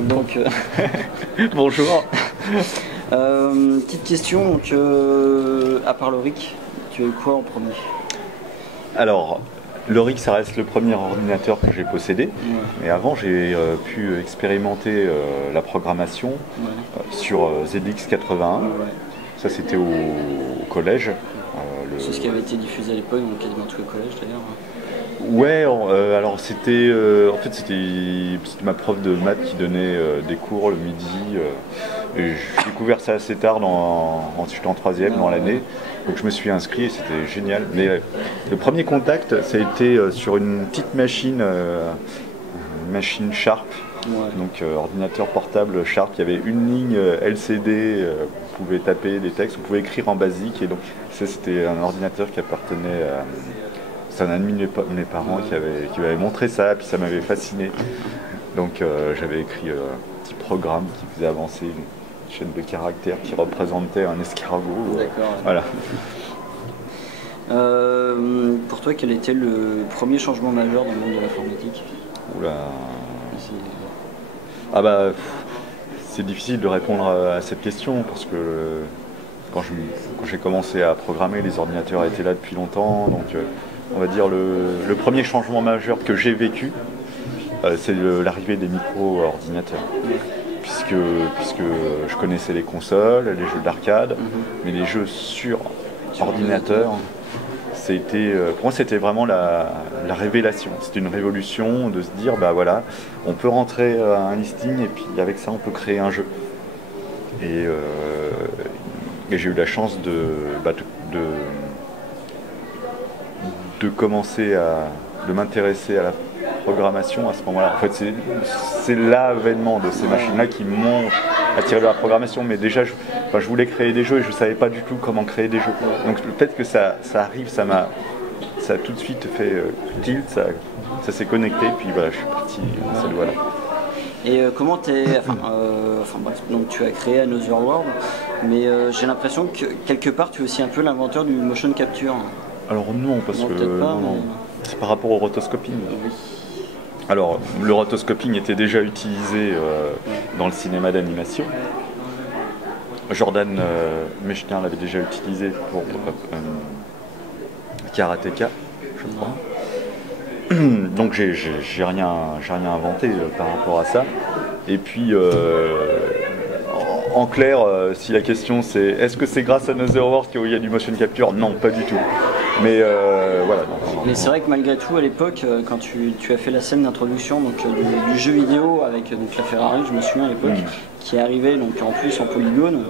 Donc, Bonjour. petite question, donc, à part le RIC, tu as eu quoi en premier? Alors, le RIC, ça reste le premier ordinateur que j'ai possédé. Ouais. Mais avant, j'ai pu expérimenter la programmation Ouais. sur ZX81. Ouais. Ça, c'était au collège. C'est ce qui avait été diffusé à l'époque dans quasiment tous les collèges d'ailleurs. Ouais, alors c'était en fait c'était ma prof de maths qui donnait des cours le midi. Et j'ai découvert ça assez tard, j'étais en troisième dans l'année, donc je me suis inscrit et c'était génial. Mais le premier contact, ça a été sur une petite machine machine Sharp, donc ordinateur portable Sharp. Il y avait une ligne LCD, vous pouvez taper des textes, vous pouvez écrire en basique, et donc ça c'était un ordinateur qui appartenait à... C'est un ami de mes parents qui m'avait montré ça, puis ça m'avait fasciné. Donc j'avais écrit un petit programme qui faisait avancer une chaîne de caractères qui représentait un escargot. D'accord. Voilà. Pour toi, quel était le premier changement majeur dans le monde de l'informatique? Oula. Ah bah, c'est difficile de répondre à cette question parce que quand j'ai commencé à programmer, les ordinateurs étaient là depuis longtemps. Donc on va dire le premier changement majeur que j'ai vécu, c'est l'arrivée des micro-ordinateurs. Puisque je connaissais les consoles, les jeux d'arcade, mais les jeux sur ordinateur, pour moi c'était vraiment la révélation. C'était une révolution de se dire, bah voilà, on peut rentrer un listing et puis avec ça on peut créer un jeu. Et j'ai eu la chance de commencer de m'intéresser à la programmation à ce moment-là. En fait, c'est l'avènement de ces machines-là qui m'ont attiré vers la programmation. Mais déjà, je voulais créer des jeux et je ne savais pas du tout comment créer des jeux. Donc le fait que ça arrive, ça a tout de suite fait tilt, ça s'est connecté, puis voilà, je suis parti cette voie-là. Et comment bref, donc tu as créé Another World, mais j'ai l'impression que quelque part tu es aussi un peu l'inventeur du motion capture. Alors non, parce que c'est par rapport au rotoscoping. Oui. Alors, le rotoscoping était déjà utilisé dans le cinéma d'animation. Jordan Mechner l'avait déjà utilisé pour Karateka, je crois. Donc j'ai rien inventé par rapport à ça. Et puis, en clair, si la question c'est est-ce que c'est grâce à Another World qu'il y a du motion capture? Non, pas du tout. Mais voilà. Mais c'est vrai que malgré tout, à l'époque, quand tu as fait la scène d'introduction du jeu vidéo avec la Ferrari, je me souviens à l'époque, qui est arrivée donc en plus en polygone.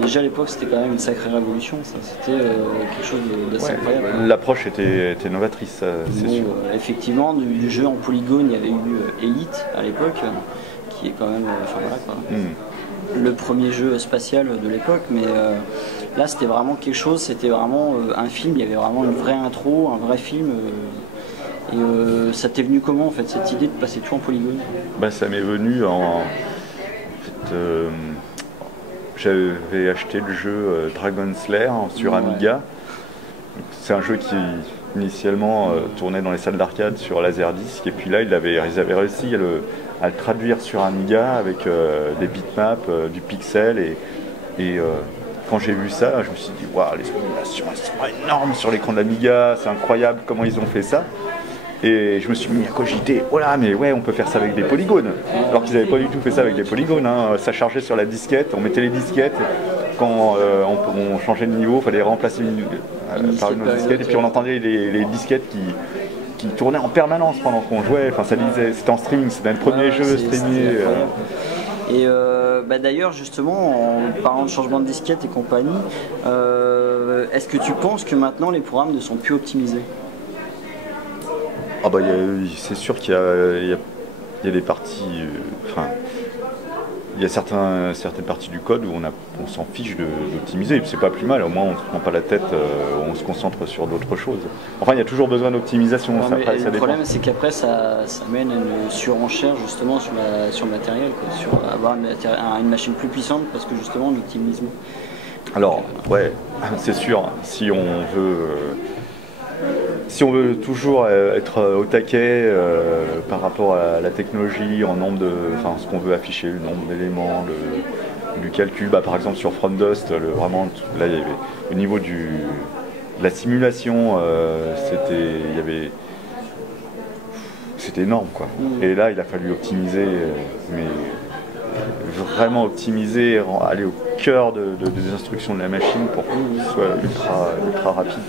Déjà à l'époque, c'était quand même une sacrée révolution. C'était quelque chose d'assez incroyable. L'approche était novatrice, c'est sûr. Effectivement, du jeu en polygone, il y avait eu Elite à l'époque, qui est quand même, le premier jeu spatial de l'époque, mais là c'était vraiment quelque chose, c'était vraiment un film, il y avait vraiment une vraie intro, un vrai film. Et ça t'est venu comment en fait, cette idée de passer tout en polygone? Bah, ça m'est venu en fait, j'avais acheté le jeu Dragon Slayer sur Amiga. C'est un jeu qui initialement tournait dans les salles d'arcade sur Laserdisc, et puis là ils avaient réussi à le traduire sur Amiga avec des bitmaps, du pixel, et quand j'ai vu ça, je me suis dit waouh, les simulations elles sont énormes sur l'écran de l'Amiga, c'est incroyable comment ils ont fait ça. Et je me suis mis à cogiter, oh là, mais ouais, on peut faire ça avec des polygones. Alors qu'ils n'avaient pas du tout fait ça avec des polygones, hein. Ça chargeait sur la disquette, on mettait les disquettes, quand on changeait de niveau, il fallait remplacer par une autre disquette, et puis on entendait les disquettes qui tournaient en permanence pendant qu'on jouait. Enfin, ça disait, c'était en streaming, c'était le premier jeu streamé. Et d'ailleurs, justement, en parlant de changement de disquette et compagnie, est-ce que tu penses que maintenant les programmes ne sont plus optimisés? Ah bah, c'est sûr qu'il y a des parties, il y a certaines parties du code où on s'en fiche d'optimiser. C'est pas plus mal, au moins on ne se prend pas la tête, on se concentre sur d'autres choses. Enfin, il y a toujours besoin d'optimisation. Le problème, c'est qu'après ça mène à une surenchère justement sur le matériel, quoi, sur avoir une machine plus puissante parce que justement on optimise. Alors, ouais, c'est sûr, si on veut si on veut toujours être au taquet par rapport à la technologie, ce qu'on veut afficher, le nombre d'éléments, du calcul, par exemple sur From Dust, vraiment là il y avait au niveau de la simulation, c'était énorme quoi. Et là il a fallu optimiser, mais vraiment optimiser, aller au cœur des instructions de la machine pour que ce soit ultra rapide.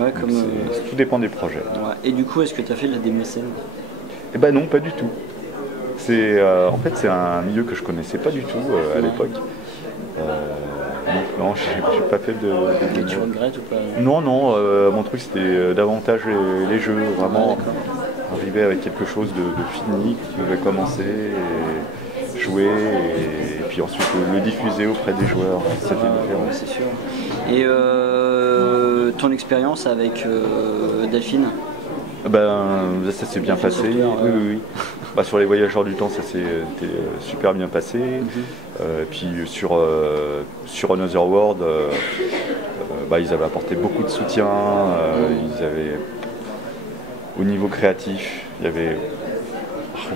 Ouais, tout dépend des projets. Ouais. Et du coup, est-ce que tu as fait de la démécène? Eh ben non, pas du tout. En fait, c'est un milieu que je connaissais pas du tout à l'époque. Donc non, j'ai pas fait de... Et tu regrettes ou pas? Non, mon truc c'était davantage les jeux, vraiment arriver avec quelque chose de fini, que tu devais commencer, et jouer, et puis ensuite le diffuser auprès des joueurs. C'était différent. C'est sûr. Et ton expérience avec Delphine? Ça s'est bien passé. Oui. Sur les voyageurs du temps, ça s'est super bien passé. Puis sur Another World, ils avaient apporté beaucoup de soutien. Au niveau créatif, il n'y avait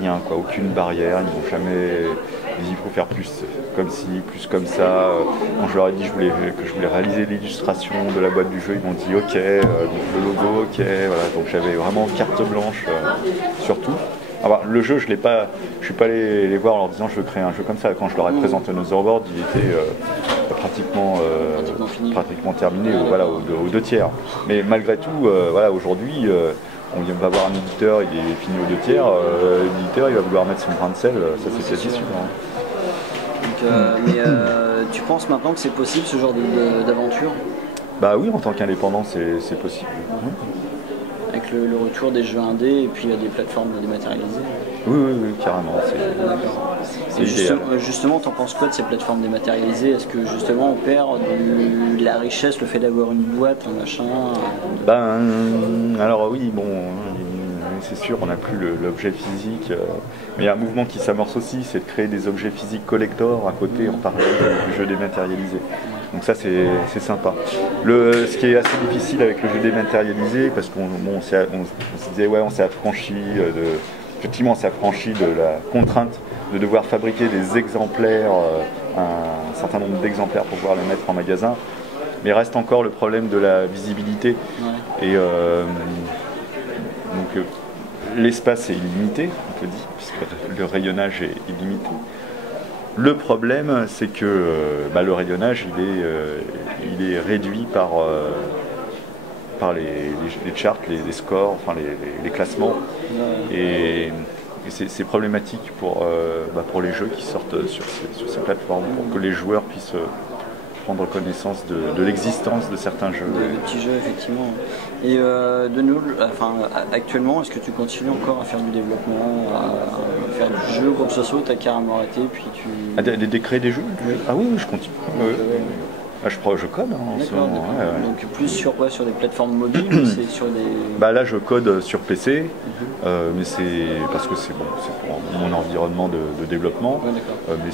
rien, aucune barrière. Ils m'ont jamais dit il faut faire plus comme ci, plus comme ça. Quand je leur ai dit que je voulais réaliser l'illustration de la boîte du jeu, ils m'ont dit ok, donc le logo, ok, voilà. Donc j'avais vraiment carte blanche sur tout. Alors, le jeu, je suis pas allé les voir en leur disant je veux créer un jeu comme ça. Quand je leur ai présenté Another World, il était pratiquement terminé, aux 2/3. Mais malgré tout, aujourd'hui, on va voir un éditeur, il est fini aux 2/3. L'éditeur, il va vouloir mettre son grain de sel, ça c'est quasi sûr. Mais tu penses maintenant que c'est possible ce genre d'aventure? Bah oui, en tant qu'indépendant, c'est possible. Avec le retour des jeux indés et puis des plateformes dématérialisées. Oui, carrément. Et justement, t'en penses quoi de ces plateformes dématérialisées? Est-ce que justement on perd de la richesse, le fait d'avoir une boîte, un machin? Alors oui, c'est sûr, on n'a plus l'objet physique. Mais il y a un mouvement qui s'amorce aussi, c'est de créer des objets physiques collector à côté en parallèle du jeu dématérialisé. Donc ça c'est sympa. Ce qui est assez difficile avec le jeu dématérialisé, parce qu'on se disait on s'est affranchi effectivement on s'est affranchi de la contrainte de devoir fabriquer des exemplaires, un certain nombre d'exemplaires pour pouvoir les mettre en magasin. Mais il reste encore le problème de la visibilité. Et donc l'espace est illimité, on peut dire, puisque le rayonnage est illimité. Le problème, c'est que le rayonnage, il est réduit par les charts, les scores, les classements. Et c'est problématique pour les jeux qui sortent sur ces plateformes, pour que les joueurs puissent prendre connaissance de l'existence de certains jeux. De petits jeux, effectivement. Et actuellement, est-ce que tu continues encore à faire du développement, à faire du jeu, quoi que ce soit, tu as carrément arrêté, puis tu... créer des jeux? Oui. Ah oui, je continue. Je code en ce moment. Donc plus sur des plateformes mobiles ou c'est sur des... Là je code sur PC, mais c'est parce que c'est pour mon environnement de développement. Mais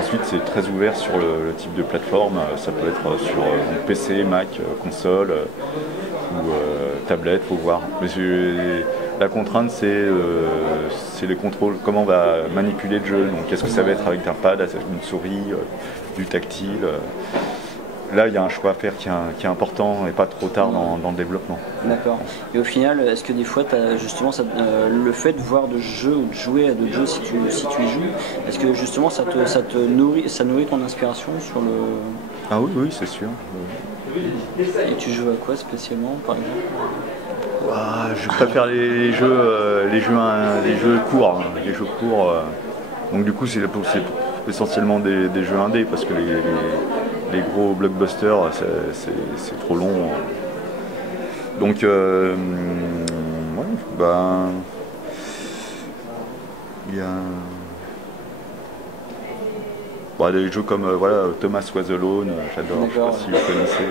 ensuite c'est très ouvert sur le type de plateforme. Ça peut être sur PC, Mac, console ou tablette, faut voir. Mais la contrainte c'est les contrôles, comment on va manipuler le jeu. Donc est-ce que ça va être avec un pad, une souris, du tactile. Là, il y a un choix à faire qui est important et pas trop tard dans le développement. D'accord. Et au final, est-ce que des fois, justement, le fait de voir de jeux ou de jouer à d'autres jeux si tu y joues, est-ce que justement ça nourrit ton inspiration sur le... Ah oui, c'est sûr. Et tu joues à quoi spécialement, par exemple? Je préfère les jeux courts. Les jeux courts. Donc du coup, c'est essentiellement des jeux indés parce que les gros blockbusters c'est trop long. Donc il y a des jeux comme Thomas Was Alone, j'adore, je sais pas si vous connaissez,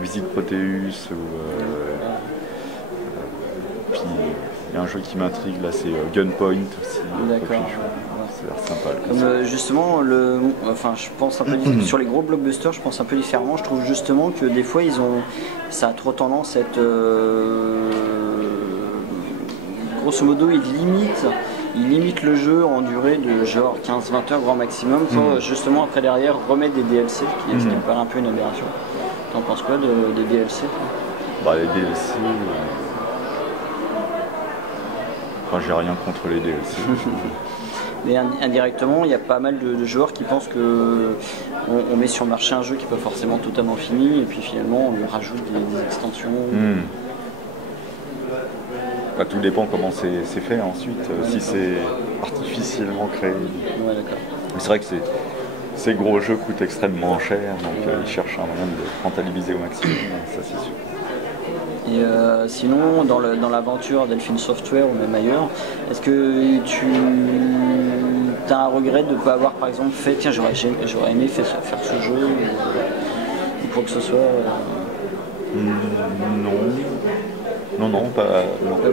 Visite Proteus puis il y a un jeu qui m'intrigue là, c'est Gunpoint aussi. D'accord. ça a l'air sympa. Comme justement, je pense un peu sur les gros blockbusters, je pense un peu différemment. Je trouve justement que des fois, ça a trop tendance à être, grosso modo, ils limitent le jeu en durée de genre 15-20 heures grand maximum pour justement après derrière remettre des DLC, ce qui me paraît un peu une aberration. T'en penses quoi des DLC? Bah, les DLC... Enfin, j'ai rien contre les DLC. Mais indirectement, il y a pas mal de joueurs qui pensent que on met sur le marché un jeu qui n'est pas forcément totalement fini et puis finalement on lui rajoute des extensions. Bah, tout dépend comment c'est fait ensuite, si c'est artificiellement créé. Ouais, d'accord. C'est vrai que ces gros jeux coûtent extrêmement cher, donc ils cherchent un moyen de rentabiliser au maximum, ça c'est sûr. Et sinon, dans l'aventure Delphine Software ou même ailleurs, est-ce que tu as un regret de ne pas avoir par exemple fait, tiens j'aurais aimé faire ce jeu ou quoi que ce soit Non, pas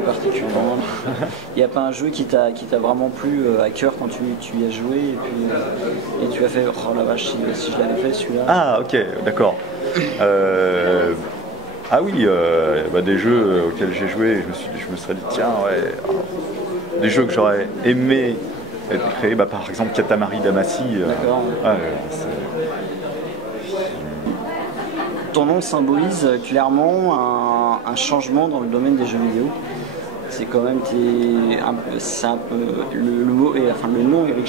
particulièrement. Il n'y a pas un jeu qui t'a vraiment plu à cœur quand tu y as joué et tu as fait oh la vache si je l'avais fait celui-là. Ah ok, d'accord. Ah oui, des jeux auxquels j'ai joué, je me serais dit tiens ouais, des jeux que j'aurais aimé être créés, par exemple Katamari Damacy. D'accord. Ton nom symbolise clairement un changement dans le domaine des jeux vidéo. C'est quand même c'est un peu le nom Eric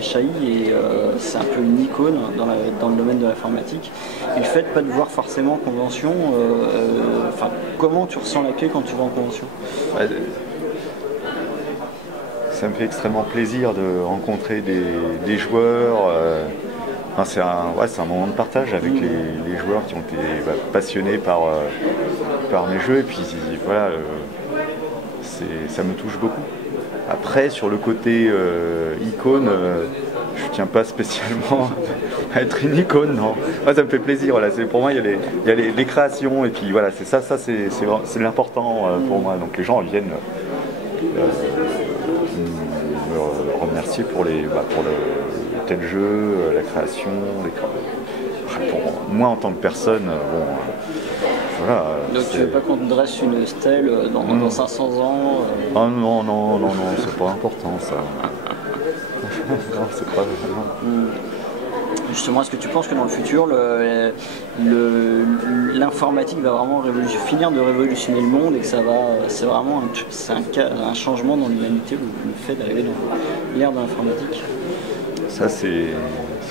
Chahi et c'est un peu une icône dans le domaine de l'informatique. Et le fait de pas te voir forcément en convention, comment tu ressens l'accueil quand tu vas en convention? Ça me fait extrêmement plaisir de rencontrer des joueurs. C'est un moment de partage avec les joueurs qui ont été passionnés par mes jeux et puis voilà. Ça me touche beaucoup. Après, sur le côté icône, je tiens pas spécialement à être une icône, non. Moi, ça me fait plaisir. Voilà. Pour moi, il y a les créations et puis voilà, c'est ça c'est l'important pour moi. Donc les gens viennent me remercier pour le tel jeu, la création. Pour moi, en tant que personne, voilà, donc tu veux pas qu'on te dresse une stèle dans 500 ans Ah non, c'est pas important ça. Non, c'est pas vraiment. Justement, est-ce que tu penses que dans le futur, l'informatique va vraiment finir de révolutionner le monde et que c'est vraiment un changement dans l'humanité, le fait d'arriver dans l'ère de l'informatique? Ça, c'est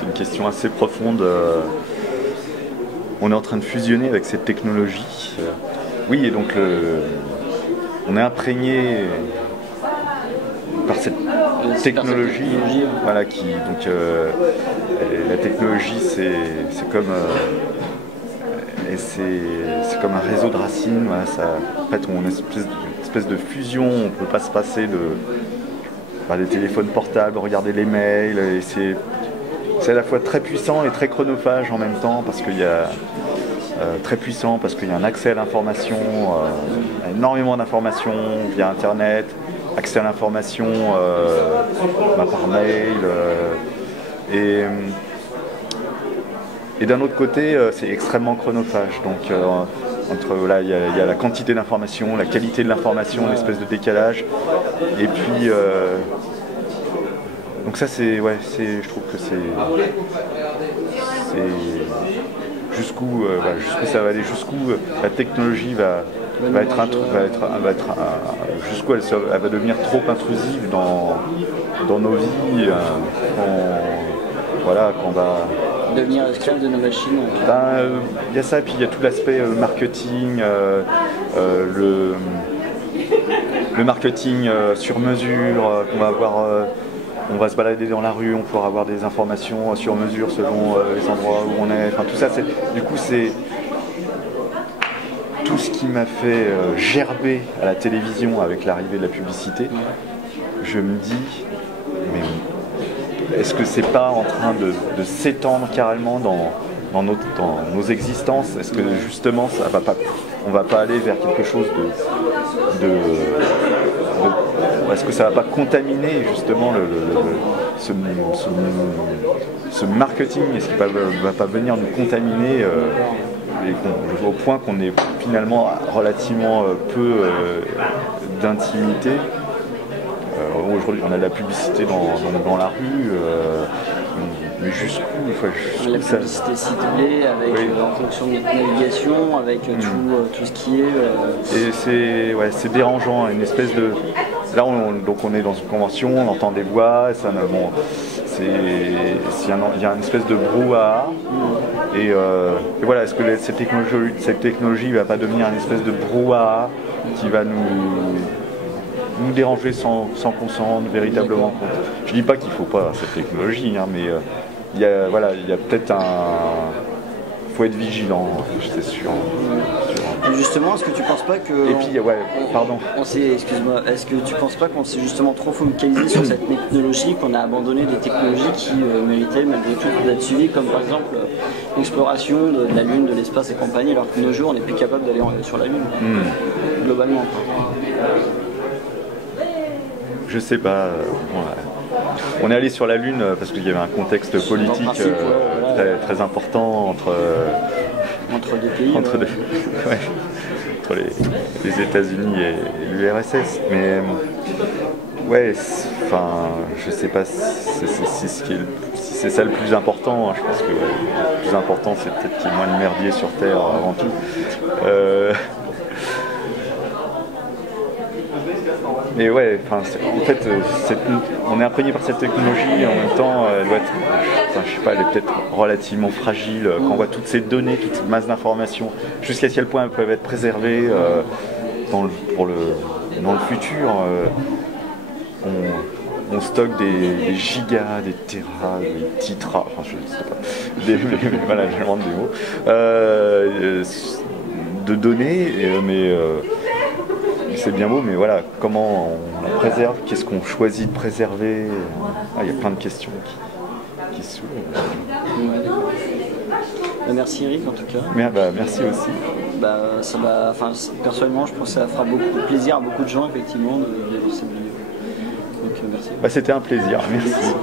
une question assez profonde. On est en train de fusionner avec cette technologie. Oui, et donc on est imprégné par cette technologie. Voilà, la technologie, c'est comme comme un réseau de racines. Voilà, en fait, on a une espèce de fusion. On ne peut pas se passer des téléphones portables, regarder les mails. Et c'est à la fois très puissant et très chronophage en même temps parce qu'il y a très puissant parce qu'il y a un accès à l'information, énormément d'informations via Internet, accès à l'information par mail et d'un autre côté c'est extrêmement chronophage. Donc il y a la quantité d'information, la qualité de l'information, une espèce de décalage et puis donc ça je trouve que c'est jusqu'où ça va aller, jusqu'où la technologie jusqu'où elle va devenir trop intrusive dans nos vies, qu'on va devenir esclave de nos machines. Il y a ça, et puis il y a tout l'aspect marketing, le marketing sur mesure qu'on va avoir. On va se balader dans la rue, on pourra avoir des informations sur mesure selon les endroits où on est. Enfin, tout ça, c'est tout ce qui m'a fait gerber à la télévision avec l'arrivée de la publicité. Je me dis, mais est-ce que c'est pas en train de s'étendre carrément dans nos existences? Est-ce que justement, on va pas aller vers quelque chose est-ce que ça va pas contaminer justement ce marketing? Est-ce qu'il va pas venir nous contaminer au point qu'on ait finalement relativement peu d'intimité? Aujourd'hui, on a de la publicité dans la rue, mais jusqu'où la publicité ciblée, avec, en fonction de notre navigation, avec tout ce qui est... Et c'est dérangeant, une espèce de... Là, donc on est dans une convention, on entend des voix, il y a une espèce de brouhaha. Et voilà, est-ce que cette technologie ne va pas devenir une espèce de brouhaha qui va nous déranger sans qu'on s'en rende véritablement compte? Je dis pas qu'il faut pas cette technologie, hein, mais il y a peut-être faut être vigilant, c'est sûr. Et justement, est-ce que tu penses pas que... Et puis, pardon. Excuse-moi, est-ce que tu penses pas qu'on s'est justement trop focalisé sur cette technologie, qu'on a abandonné des technologies qui méritaient malgré tout d'être suivies, comme par exemple l'exploration de la Lune, de l'espace et compagnie, alors que de nos jours, on n'est plus capable d'aller sur la Lune, globalement. Je sais pas. On est allé sur la Lune parce qu'il y avait un contexte politique très important entre deux pays, entre les États-Unis et l'URSS. Mais je sais pas si c'est ça le plus important. Hein. Je pense que le plus important, c'est peut-être qu'il y ait moins de merdier sur Terre avant tout. Mais en fait, on est imprégné par cette technologie, en même temps, elle doit être, elle est peut-être relativement fragile. Quand on voit toutes ces données, toute cette masse d'informations, jusqu'à quel point elles peuvent être préservées dans le futur. On stocke des gigas, des téras, des titras, je ne sais pas, voilà, j'invente des mots, de données, mais c'est bien beau, mais voilà, comment on la préserve, qu'est-ce qu'on choisit de préserver, il y a plein de questions qui se soulèvent. Merci Eric en tout cas. Merci aussi. Personnellement, je pense que ça fera beaucoup de plaisir à beaucoup de gens effectivement de voir cette vidéo. Donc merci. C'était un plaisir, merci.